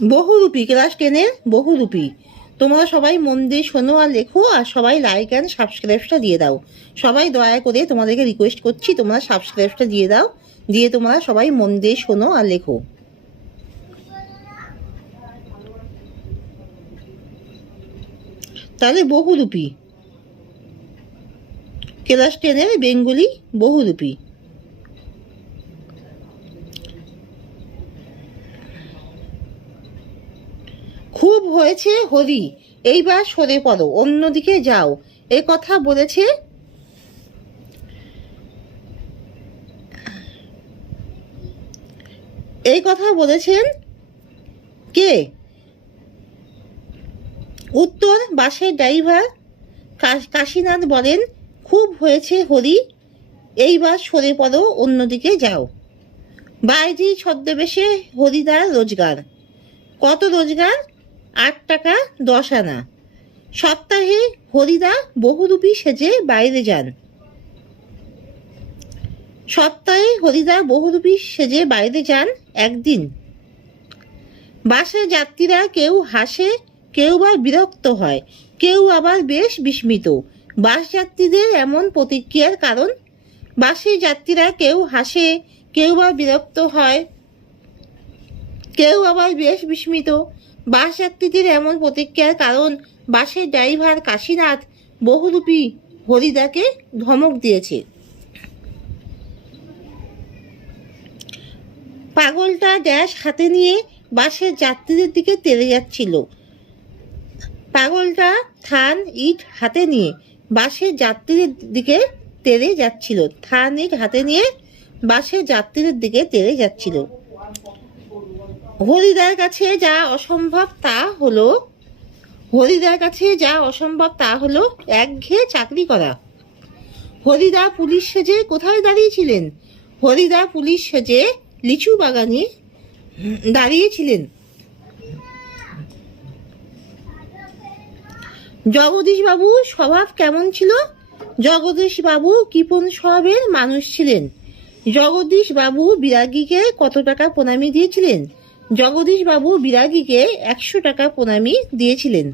বহুরূপী, class 10-এর বহুরূপী। তোমরা সবাই মন দিয়ে শোনো আর লেখো, আর সবাই লাইক অ্যান্ড সাবস্ক্রাইবটা দিয়ে দাও। সবাই দয়া করে তোমাদেরকে রিকোয়েস্ট করছি, তোমরা সাবস্ক্রাইবটা দিয়ে দাও, দিয়ে তোমরা সবাই মন দিয়ে শোনো আর লেখো। তাহলে বহুরূপী, ক্লাস 10-এর বেঙ্গলি বহুরূপী। খুব হয়েছে হরি, এইবার সরে পড়ো, অন্যদিকে যাও, এ কথা বলেছে এই কথা বলেছেন কে? উত্তর, বাসের ড্রাইভার কাশীনাথ বলেন, খুব হয়েছে হরি, এইবার সরে পড়ো, অন্যদিকে যাও। বাইরে ছদ্মবেশে হরিদার রোজগার। কত রোজগার? 8 টাকা 10 আনা। সপ্তাহে হরিদা বহুরূপী সেজে বাইরে যান। সপ্তাহে হরিদা বহুরূপী সেজে বাইরে যান একদিন। বাসে যাত্রীরা কেউ হাসে, কেউ বা বিরক্ত হয়, কেউ আবার বেশ বিস্মিত। বাস যাত্রীদের এমন প্রতিক্রিয়ার কারণ? বাসে যাত্রীরা কেউ হাসে, কেউ বা বিরক্ত হয়, কেউ আবার বেশ বিস্মিত। বাস যাত্রীদের এমন প্রতিক্রিয়ার কারণ বাসের ড্রাইভার কাশীনাথ বহুরূপী হরিদাকে ধমক দিয়েছে। পাগলটা ড্যাশ হাতে নিয়ে বাসের যাত্রীদের দিকে তেড়ে যাচ্ছিল। পাগলটা থান ইট হাতে নিয়ে বাসের যাত্রীদের দিকে তেড়ে যাচ্ছিল। থান ইট হাতে নিয়ে বাসের যাত্রীদের দিকে তেড়ে যাচ্ছিল। হরিদার কাছে যা অসম্ভব তা হলো একঘেয়ে চাকরি করা। হরিদা পুলিশ সেজে কোথায় দাঁড়িয়েছিলেন? হরিদা পুলিশ সেজে লিচু বাগানে দাঁড়িয়েছিলেন। জগদীশবাবু স্বভাব কেমন ছিল? জগদীশবাবু কৃপণ স্বভাবের মানুষ ছিলেন। জগদীশবাবু বিরাগীকে কত টাকা প্রণামী দিয়েছিলেন? জগদীশবাবু বিরাগীকে 100 টাকা প্রণামী দিয়েছিলেন।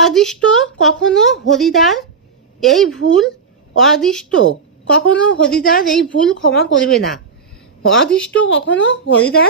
অদৃষ্ট কখনো হরিদার এই ভুল ক্ষমা করবে না। অদৃষ্ট কখনো হরিদার